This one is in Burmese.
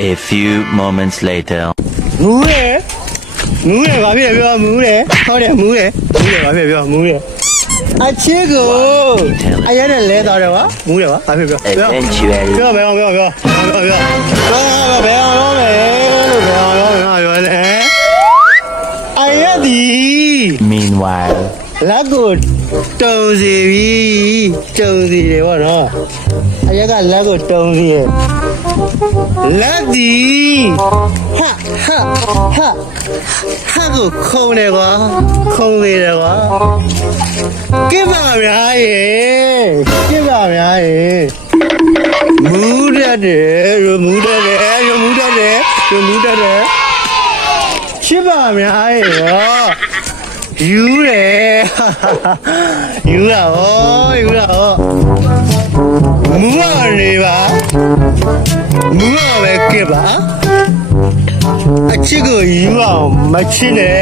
A few moments later. မူးတယ်ဘာဖြစ်လဲပြောမူးတယ်ဟုတ်တယ်မူးတယ်ဘာဖြစ်ပြောမူးတယ်အချစ်ကိုအရက်နဲ့လဲတော့တယ်ကွာမူးတယ်ကွာဘာဖြစ်ပြော Eventually. ပြောဘယ်အောင်ပြောဘယ်အောင်ပြောမယ်လို့ဘယ်အောင်ပြောလဲအရက်ဒီ Meanwhile. လက်ကိုတုံစီပြီတုံစီတယ်ဗောနော်အရက်ကလက်ကိုတုံစီရလက်ဒီဟာကိုခုံတယ်ကွာခုံနေတယ်ကွာကိပါများရေမူးတတ်တယ်ချစ်ပါများရေကွာယူတယ်ယူတာဟောမူးရနေပါမူးရပဲကဲပါအချစ်ကိုယူအောင်မချစ်နဲ့